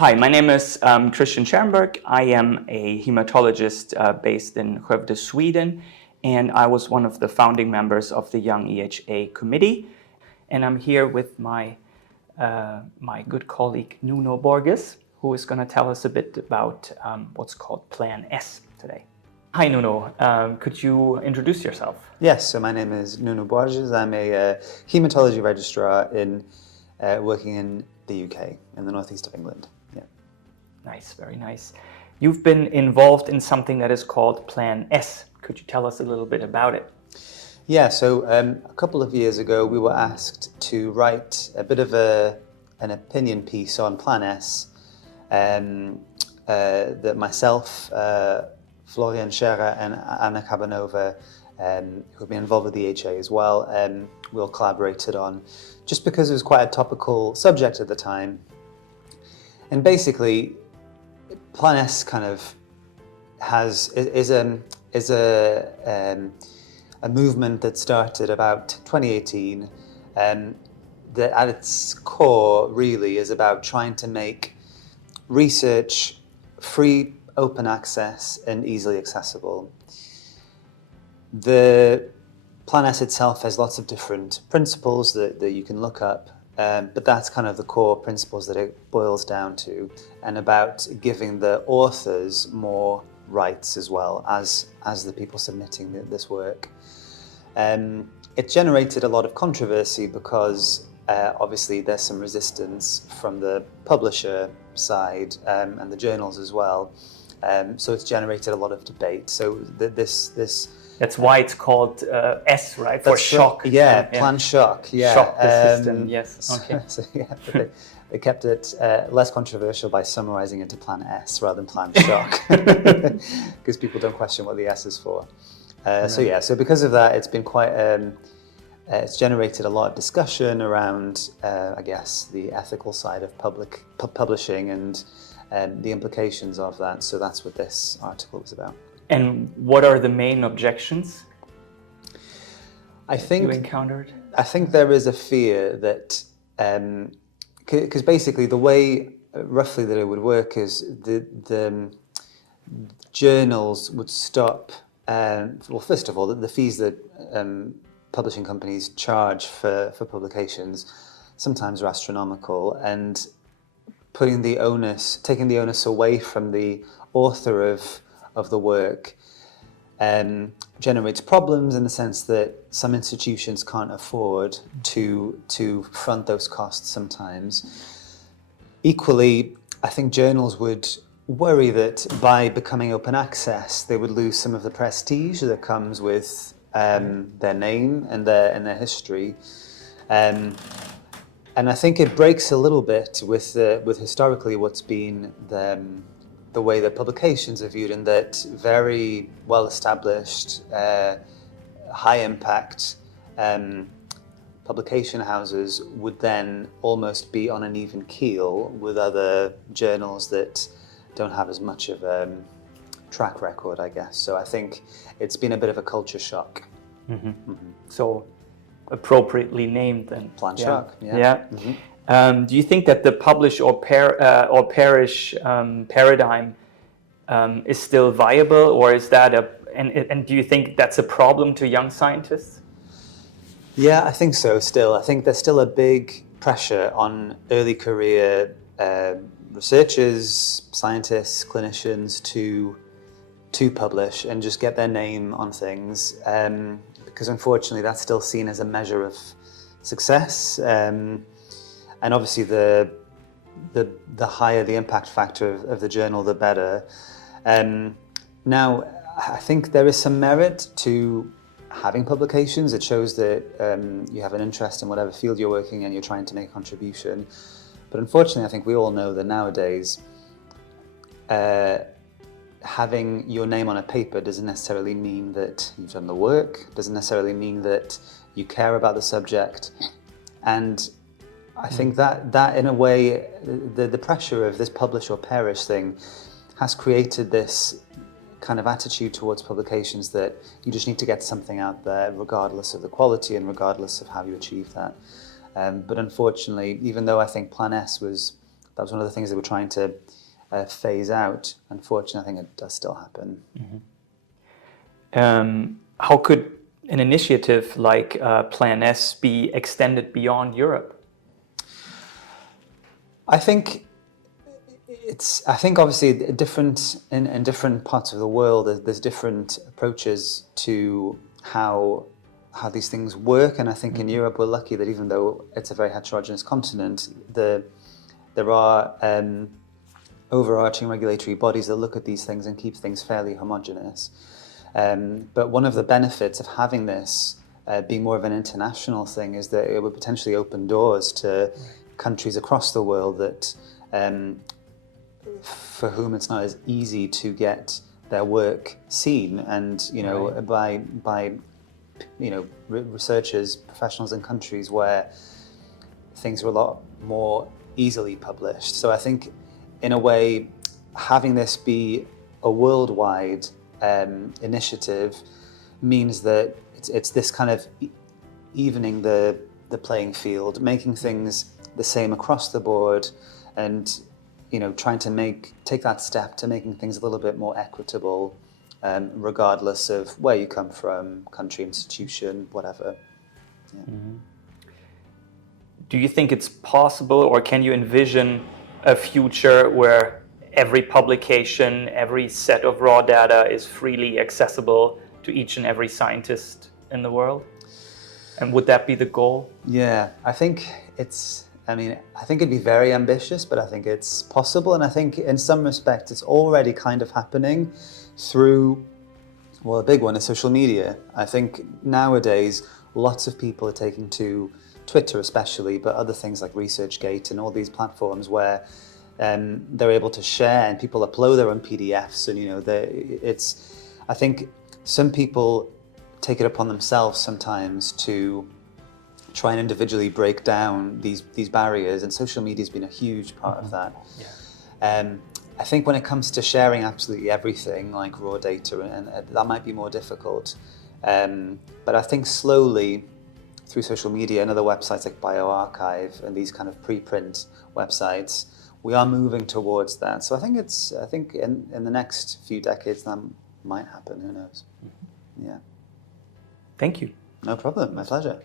Hi, my name is Christian Scharenberg. I am a hematologist based in Skövde, Sweden, and I was one of the founding members of the Young EHA committee. And I'm here with my good colleague Nuno Borges, who is going to tell us a bit about what's called Plan S today. Hi Nuno, could you introduce yourself? Yes, so my name is Nuno Borges. I'm a hematology registrar working in the UK, in the northeast of England. Yeah. Nice, very nice. You've been involved in something that is called Plan S. Could you tell us a little bit about it? Yeah, so a couple of years ago we were asked to write a bit of an opinion piece on Plan S that myself, Florian Scherer and Anna Kabanova, who've been involved with the EHA as well, we all collaborated on, just because it was quite a topical subject at the time. And basically, Plan S kind of is a movement that started about 2018, that at its core really is about trying to make research free, open access and easily accessible. The Plan S itself has lots of different principles that you can look up, but that's kind of the core principles that it boils down to, and about giving the authors more rights as well as the people submitting this work. It generated a lot of controversy because obviously there's some resistance from the publisher side and the journals as well. So it's generated a lot of debate. So That's why it's called S, right? For shock. Yeah, Plan Shock. Yeah. Shock the system, yes. Okay. So yeah, but they kept it less controversial by summarizing it to Plan S rather than Plan Shock, because people don't question what the S is for. So yeah, so because of that, it's been quite, it's generated a lot of discussion around, I guess, the ethical side of publishing and the implications of that. So that's what this article was about. And what are the main objections you encountered? I think there is a fear that, because basically the way roughly that it would work is the journals would stop, well, first of all, the fees that publishing companies charge for publications sometimes are astronomical, and taking the onus away from the author of the work generates problems in the sense that some institutions can't afford to front those costs sometimes. Equally, I think journals would worry that by becoming open access, they would lose some of the prestige that comes with their name and their history. And I think it breaks a little bit with historically what's been the way that publications are viewed, in that very well-established, high-impact publication houses would then almost be on an even keel with other journals that don't have as much of a track record, I guess. So I think it's been a bit of a culture shock. Mm-hmm. Mm-hmm. So appropriately named then. Plan Shock, yeah. Yeah. Mm-hmm. Do you think that the publish or perish paradigm is still viable, or is that and do you think that's a problem to young scientists? Yeah, I think so. Still, I think there's still a big pressure on early career researchers, scientists, clinicians to publish and just get their name on things, because unfortunately that's still seen as a measure of success. And obviously, the higher the impact factor of the journal, the better. Now, I think there is some merit to having publications. It shows that you have an interest in whatever field you're working in, you're trying to make a contribution. But unfortunately, I think we all know that nowadays, having your name on a paper doesn't necessarily mean that you've done the work, doesn't necessarily mean that you care about the subject. And I think that in a way, the pressure of this publish or perish thing has created this kind of attitude towards publications that you just need to get something out there regardless of the quality and regardless of how you achieve that. But unfortunately, even though I think Plan S was that was one of the things they were trying to phase out. Unfortunately, I think it does still happen. How could an initiative like Plan S be extended beyond Europe? I think obviously different in different parts of the world. There's different approaches to how these things work, and I think in Europe we're lucky that even though it's a very heterogeneous continent, there are overarching regulatory bodies that look at these things and keep things fairly homogeneous. But one of the benefits of having this being more of an international thing is that it would potentially open doors to countries across the world that for whom it's not as easy to get their work seen, and by researchers, professionals in countries where things are a lot more easily published. So I think in a way having this be a worldwide initiative means that it's this kind of evening the playing field, making things the same across the board, and trying to take that step to making things a little bit more equitable, regardless of where you come from, country, institution, whatever. Yeah. Do you think it's possible, or can you envision a future where every publication, every set of raw data is freely accessible to each and every scientist in the world? And would that be the goal? Yeah, I think it'd be very ambitious, but I think it's possible. And I think in some respects it's already kind of happening through, a big one is social media. I think nowadays lots of people are taking to Twitter especially, but other things like ResearchGate and all these platforms where they're able to share and people upload their own PDFs, and I think some people take it upon themselves sometimes to try and individually break down these barriers, and social media has been a huge part of that. Yeah. I think when it comes to sharing absolutely everything like raw data, and that might be more difficult, but I think slowly through social media and other websites like bioRxiv and these kind of preprint websites, we are moving towards that. So I think in the next few decades that might happen. Who knows? Yeah. Thank you. No problem. My pleasure.